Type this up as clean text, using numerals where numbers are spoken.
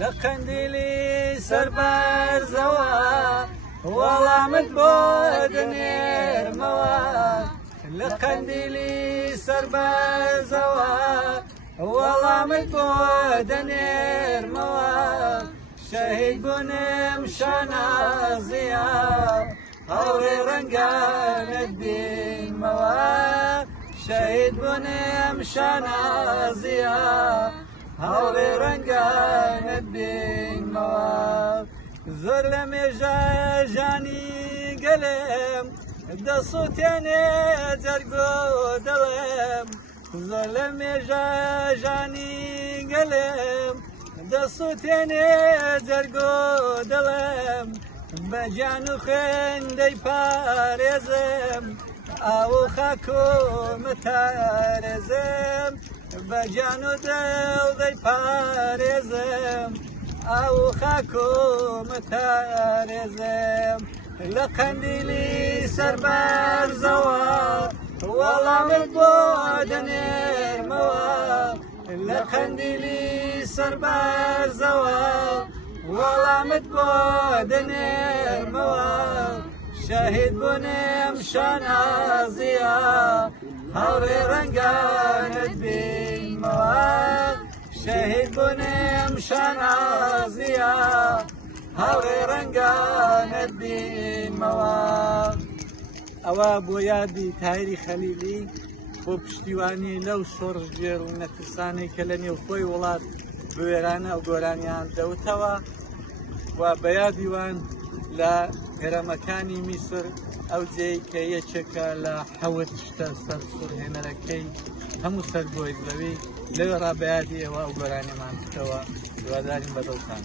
لە قەندیلی سەربەرزەوە وەڵامت بۆ دەنێرمەوە لە قەندیلی سەربەرزەوە وەڵامت بۆ دەنێرمەوە شەهید بوونم شانازیە هەوڕێ ڕەنگانت بینمەوە شەهید بوونم شانازیە هەوڵێ ڕەنگانت بینمەوە زۆر لە مێژە ژانی گەلم دەسووتێنێ جەرگۆ دەڵێم زۆر لە مێژە ژانی گەلم دەسووتێنێ جەرگۆ دەڵێم بە گیان و خوێندەی پارێزم ئاو و خاکۆمەتارێزم بە گیان و دڵدەی پارێزم ئاو و خاکۆمەتارێزم لە قەندیلی سەربەرزەوە وەڵامت بۆ دەنێرمەوە لە قەندیلی سەربەرزەوە وەڵامت بۆ دەنێرمەوە شەهید بوونم شانازیە هەوڕێ ڕەنگانت بینمەوە شەهید بوونم شانازیە هەوڕێ ڕەنگانت بینمەوە. ئەوە بۆ یادی تایری خەلیلی بۆ پشتیوانی لەو شۆڕژگێر و نەترسانەی کە لە نێو خۆی وڵات بوێرانە ئەو گۆرانیان دەوتەوە و بە یادیوان لە هێرەمەکانی میسر ئەو جێی کە یەکێکە لە حەوت شتە سەر سوورهێنەرەکەی هەموو سەرگۆی لەوەی لەوێ ڕابەیادی ئەوە ئەو گۆرانیمان بکەوە دووادارین بەدڵتان.